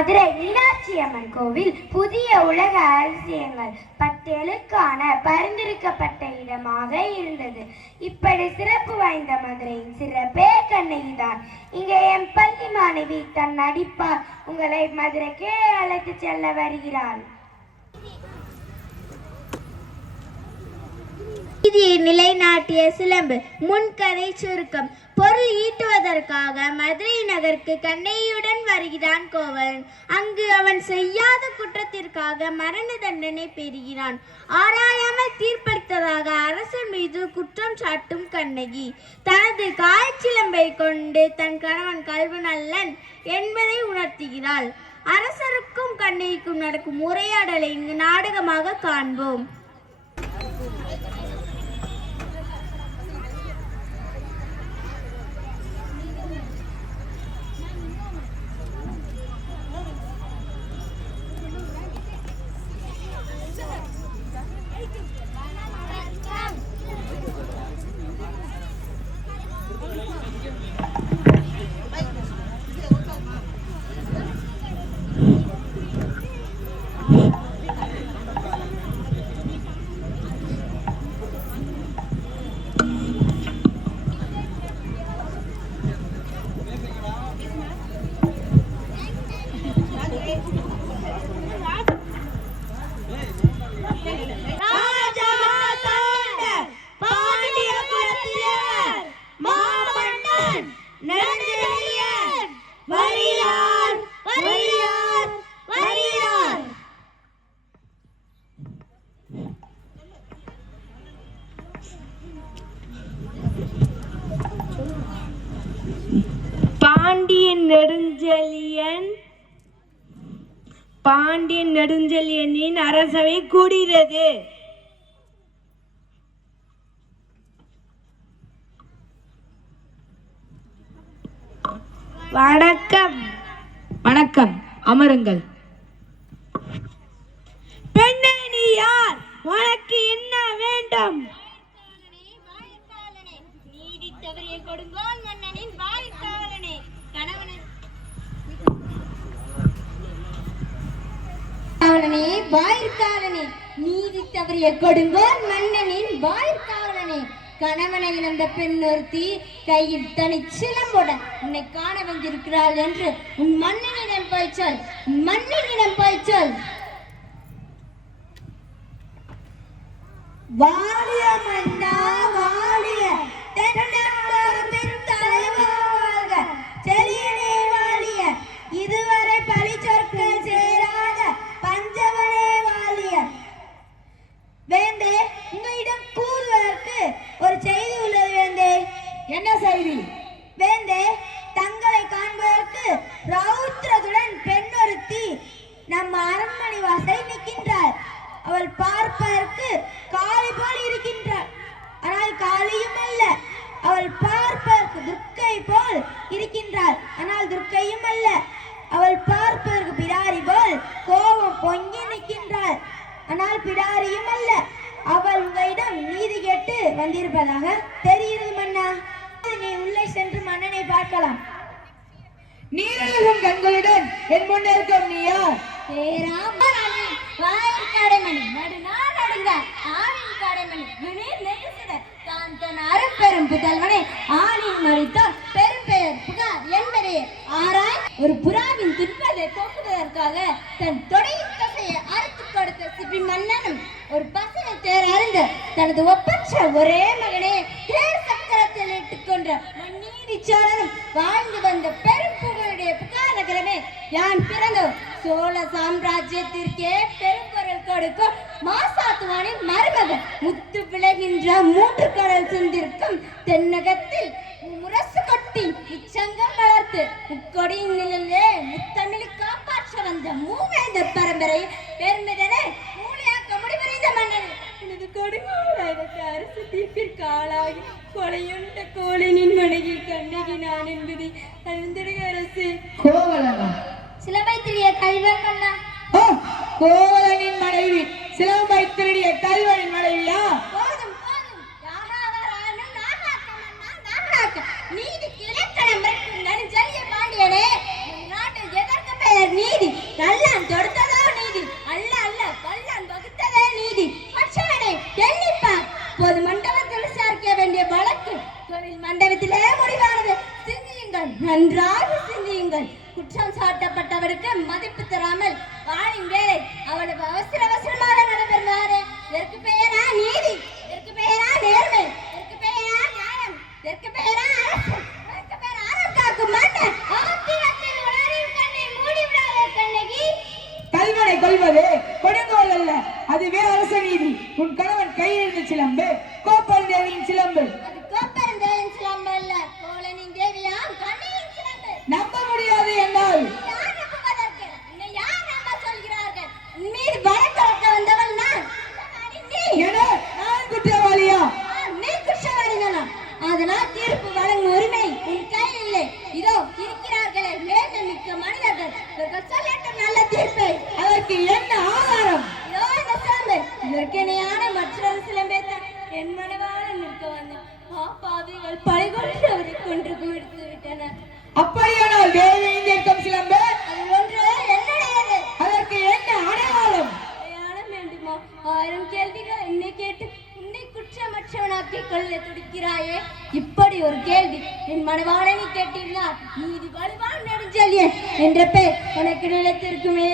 மதுரை மீனாட்சி அம்மன் கோவில் புதிய உலக அதிசயங்கள் பட்டியலுக்கான பரிந்துரைக்கப்பட்ட இடமாக இருந்தது. இப்படி சிறப்பு வாய்ந்த மதுரையின் சிறப்பே கண்ணகிதான். இங்கே என் பள்ளி மாணவி தன் நடிப்பால் உங்களை மதுரைக்கே அழைத்து செல்ல வருகிறாள். நீதியை நிலைநாட்டிய சிலம்பு. முன்கதை சுருக்கம். பொருள் ஈட்டுவதற்காக மதுரை நகருக்கு கண்ணகியுடன் வருகிறான் கோவலன். அங்கு அவன் செய்யாத குற்றத்திற்காக மரண தண்டனை பெறுகிறான். ஆராயாமல் தீர்ப்பளித்ததாக அரசர் மீது குற்றம் சாட்டும் கண்ணகி தனது காய்ச்சிலம்பை கொண்டு தன் கணவன் கள்வன் அல்லன் என்பதை உணர்த்துகிறாள். அரசருக்கும் கண்ணகிக்கும் நடக்கும் உரையாடலை இங்கு நாடகமாக காண்போம். பாண்டியன் நெடுஞ்செழியனின் அரசவை கூடுகிறது. வணக்கம். வணக்கம், அமருங்கள். பெண்ணே, நீ யார்? உனக்கு என்ன வேண்டும்? நீதி தவறிய கொடுங்கோல் மன்னனின் வாய்க்காவலனே, கணவனே வாயிற்காவலனே, நீதி தவறிய கொடுங்கோல் மன்னனின் வாயிற்காவலனே, கணவனை இழந்த பெண் ஒருத்தி கையில் தனி சிலம்புடன் உன்னை காண வந்திருக்கிறாள் என்று உன் மன்னனிடம் போய் சொல். மன்னனிடம் போய் சொல். வாழிய மன்னா வாழிய, செலியனே வாழிய, இதுவரை பழி சொற்கள் சேராத பஞ்சவனே வாழிய. வேந்தே, உங்களிடம் கூறுவதற்கு ஒரு செய்தி உள்ளது வேந்தே. என்ன செய்தி? வேந்தே, தங்களை காண்பதற்கு ரௌத்ரத்துடன் பெண் ஒருத்தி நம் அரண்மனை வாசல் நிற்கின்றாள். அவள் பார்ப்பதற்கு காளி போல் இருக்கின்றாள். ஆனால் காளியும் அல்ல. அவள் பார்ப்பதற்கு துர்க்கை போல் இருக்கின்றாள். ஆனால் துர்க்கையும் அல்ல. அவள் பார்ப்பதற்கு பிடாரி போல் கோபம் பொங்கி நிற்கின்றாள். ஆனால் பிடாரியும் அல்ல. அவள் உங்களிடம் நீதி கேட்டு வந்திருப்பதாக தெரிகிறது மன்னா. நீ உள்ளே சென்று மன்னனை பார்க்கலாம். நீரழகும் கண்களுடன் என் முன்னேற்கும் நீயா? ஒரு புறாவின் துன்பத்தை போக்குவதற்காக தன் தொடையின் தசையை அறுத்து கொடுத்த சிப்பி மன்னனும் ஒரு பசுவை தேர் அறிந்து தனது ஒப்பற்ற ஒரே மகனே தேர் சக்கரத்தில் இட்டுக்கொன்ற மண்ணீரி சோழனும் வாழ்ந்து வந்த பெரும் புகழுடைய புகார் நகரமே யான் பிறந்தோம். சோழ சாம்ராஜ்யத்திற்கே பெரும்பொருள் கொடுக்கும் மாசாத்துவானின் மருமகன் முத்து விளைகின்ற மூன்று கடல் சென்றிருக்கும் தென்னகத்தில் முரசு கொட்டி உச்சங்கம் வளர்த்து முக்கொடியின் நிலையிலே முத்தமிழ் காப்பாற்ற வந்த மூவேந்தர் பரம்பரை பெருமிதனை மூலியாக்க முடிவறிந்த மன்னன் எனது கொடுங்கோளுக்கு அரசு தீர்ப்பிற்கு ஆளாகி கொலையுண்ட கோளினின் மனைவி கண்ணகி நான் என்பதை அறிந்திடுக அரசு. கோவலனா? சிலம்பை திருடிய கல்வன் மன்னா. கோவலனின் மனைவி சிலம்பை திருடிய கல்வனின் மனைவியா? போதும் போதும். யாகாவரானும் நாகாக்க மன்னா, நாகாக்க. நீதிக்கு இலக்கணம் நெடுஞ்செழிய பாண்டியனே, நாட்டில் எதற்கு பெயர் நீதி? நன்றாக சிந்தியுங்கள். குற்றம் சாட்டப்பட்டவருக்கு மதிப்பு தராமல் வாழின் வேலை அவ்வளவு அவசர அவசரமாக நடைபெறுவாரே, இதற்கு பெயரா நீதி, இதற்கு பெயரா நேர்மை, இதற்கு பெயரா நியாயம், இதற்கு பெயரா அரசு, இதற்கு பெயரா அறம் காக்கும் மன்னன். ஆத்திரத்தில் உலரின் கண்ணை மூடி விடாதே கண்ணகி. கல்வனை கொல்வது கொடுங்கோல் அல்ல, அதுவே அரச நீதி. உன் கணவன் கையிலிருந்து சிலம்பு கோப்பல் தேவியின் சிலம்பு. அது கோப்பெருந்தேவியின் சிலம்பு அல்ல, கோவலனின் தேவியாம் கண்ணியின் சிலம்பு. நம்ப முடியாது என்னால். யார் நம்புவதற்கு? உன்னை யார் நம்ப சொல்கிறார்கள்? உன் மீது வழக்கு வந்தவள் நான். நீ என நான் குற்றவாளியா? நீ குற்றவாளிதானா? அதனால் தீர்ப்பு வழங்கும் உரிமை உன் கையில் இல்லை. இதோ இருக்கிறார்களே மேன்மை மிக்க மனிதர்கள், இவர்கள் சொல்லட்டும் நல்ல தீர்ப்பை. அதற்கு என்ன ஆதாரம்? இதோ இந்த சிலம்பு, இதற்கு இணையான மற்றொரு சிலம்பை தான் என் மனவாள நிற்க வந்தேன். பாவிகள் பழிகொன்று அவரை கொன்று குவித்து விட்டனர். அப்படியானால் தேவியின் இருக்கும் சிலம்பு அது ஒன்று என்னுடையது. அதற்கு என்ன அடையாளம்? அடையாளம் வேண்டுமா? 1000 கேள்விகள் என்னை கேட்டு உன்னை குற்றமற்றவனாக்கிக் கொள்ள துடிக்கிறாயே. இப்படி ஒரு கேள்வி என் மனவாளனை கேட்டிருந்தால் நீதி வலுவான் நெடுஞ்செழியன் என்ற பெயர் உனக்கு நிலைத்திருக்குமே.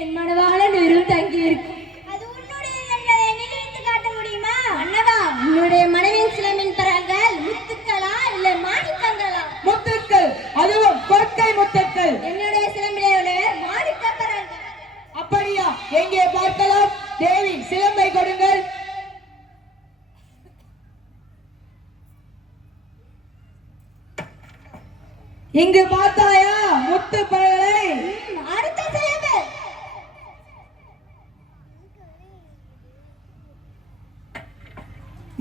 என் மனவாளன் வெறும் தங்கி இருக்கும். அது உன்னுடைய என்பதை நிரூபித்து காட்ட முடியுமா? அண்ணவா, உன்னுடைய மனைவியின் சிலம்பின் பிறர்கள் முத்துக்களா இல்லை மாணிக்கங்களா? முத்துக்கள், அதுவும் கொற்கை முத்துக்கள். என்னுடைய சிலம்பிலே மாணிக்க பிறர்கள். அப்படியா? எங்கே பார்க்கலாம்? தேவி சிலம்பை கொடுங்கள். இங்கு பார்த்தாயா முத்து பழங்களை? அடுத்த சிலம்பு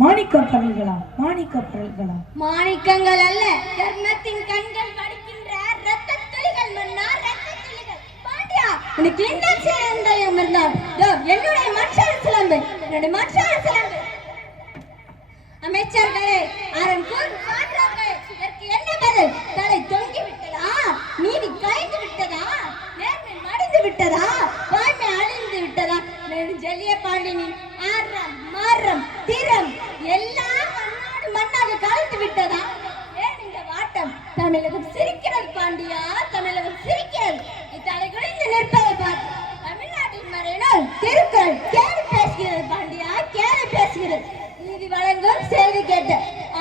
மாணிக்க பழல்களா? மாணிக்க பழல்களா? மாணிக்கங்கள் அல்ல, தர்மத்தின் கண்கள் வடிக்கின்ற ரத்த துளிகள் மன்னா, ரத்த துளிகள். பாண்டியா, உனக்கு என்ன சிலம்பம் இருந்தால் என்னுடைய மற்றொரு சிலம்பு, என்னுடைய மற்றொரு சிலம்பு. அமைச்சர்களே, அரண் கூர் மாற்றார்கள், இதற்கு என்ன பதில்? தலை தொங்கி விட்டதா? நீதி கலைந்து விட்டதா? நேர்மை மடிந்து விட்டதா? வாய்மை அழிந்து விட்டதா? நெடுஞ்செழிய பாண்டியனின் ஆரம் மாறம் திறம் எல்லாம் மண்ணோடு மண்ணாக கலந்து விட்டதா? ஏன் இந்த வாட்டம்? தமிழகம் சிரிக்கிறது பாண்டியா, தமிழகம் சிரிக்கிறது. தலை குனிந்து நிற்பதை பார்த்து தமிழ்நாட்டின் மறையினால் திருக்குறள் கேலி பேசுகிறது பாண்டியா, கேலி பேசுகிறது. நீதி வழங்கும் செய்தி கேட்ட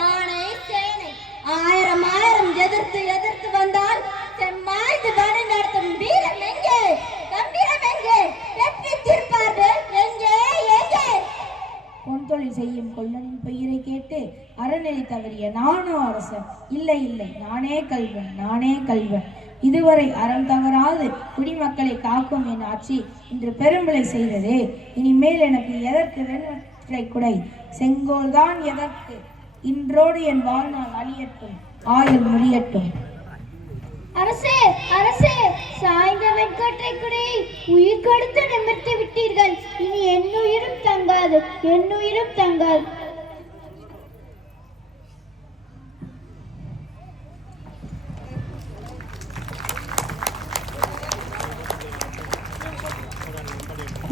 ஆணை சேனை 1000 எதிர்த்து எதிர்த்து வந்தால் செம்மாய்ந்து வழி நடத்தும் வீரம் எங்கே? கம்பீரம் எங்கே? வெற்றி தீர்ப்பார்கள் எங்கே? எங்கே? பொன்தொழில் செய்யும் கொல்லனின் பெயரை கேட்டு அறநெறி தவறிய நானோ அரசன்? இல்லை இல்லை, நானே கல்வன், நானே கல்வன். இதுவரை அறம் தவறாது குடிமக்களை காக்கும் என் ஆட்சி இன்று பெரும்பிழை செய்ததே. இனிமேல் எனக்கு எதற்கு வெண்வற்றை குடை? செங்கோல் தான் எதற்கு? இன்றோடு என் வாழ்நாள் அழியட்டும், ஆயுள் முடியட்டும். அரசே, அரசே, சாய்ந்த வெண்கொற்றை குடையை உயிர் கொடுத்து நிமிர்த்தி விட்டீர்கள். இனி என் உயிரும் தங்காது, என் உயிரும் தங்காது.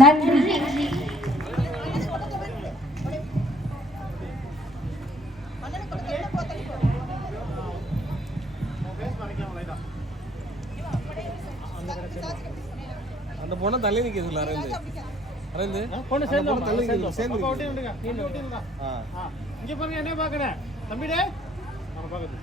நன்றி. அந்த பொண்ணை தள்ளி நிற்கிறதுல அரவிந்து பொண்ணு சேர்ந்து தள்ளி சேர்ந்து இங்க பாருங்க, என்ன பாக்குறேன் தம்பிடே, நம்ம பாக்குறது